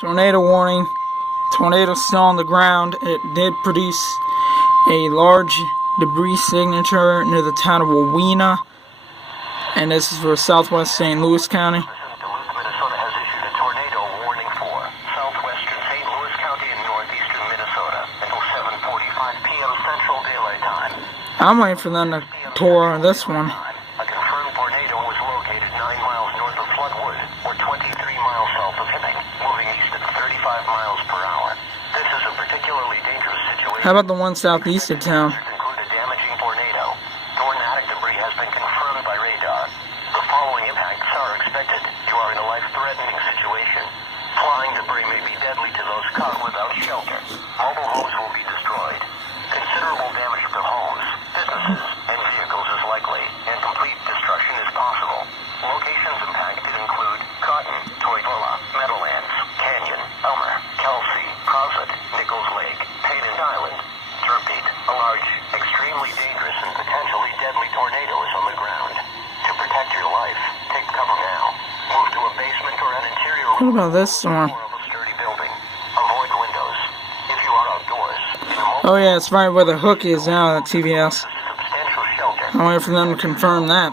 Tornado warning. Tornado still on the ground. It did produce a large debris signature near the town of Wawina. And this is for Southwest St. Louis County. DULUTH, Minnesota has issued a tornado warning for southwestern St. Louis County and northeastern Minnesota until 7:45 p.m. Central Daylight Time. I'm waiting for them to tour this one. A confirmed tornado was located 9 miles north of FLOODWOOD, or 23 miles south of HIBBING, moving east at 35 miles per hour. This is a particularly dangerous situation. How about the one southeast of town? Include a damaging tornado. Tornadic debris has been confirmed by radar. The following impacts are expected. You are in a life-threatening situation. Flying debris may be deadly to those caught without shelter. Mobile homes will be destroyed. Considerable damage to homes, businesses, and vehicles is likely, and complete destruction is possible. Locations impacted include Cotton, TOIVOLA, MEADOWLANds, Canyon, ELMER, KELSEY, PROSIT, NICHOLS Lake, PAYNE Island. To repeat, a large, extremely dangerous, and potentially deadly tornado is on the ground. To protect your life, take cover now. Move to a basement or an interior room. What about this one? Of a sturdy building. Avoid windows. If you are outdoors, in a Oh yeah, it's right where the hook is now at TVS. substantial shelter. I'm waiting for them to confirm that.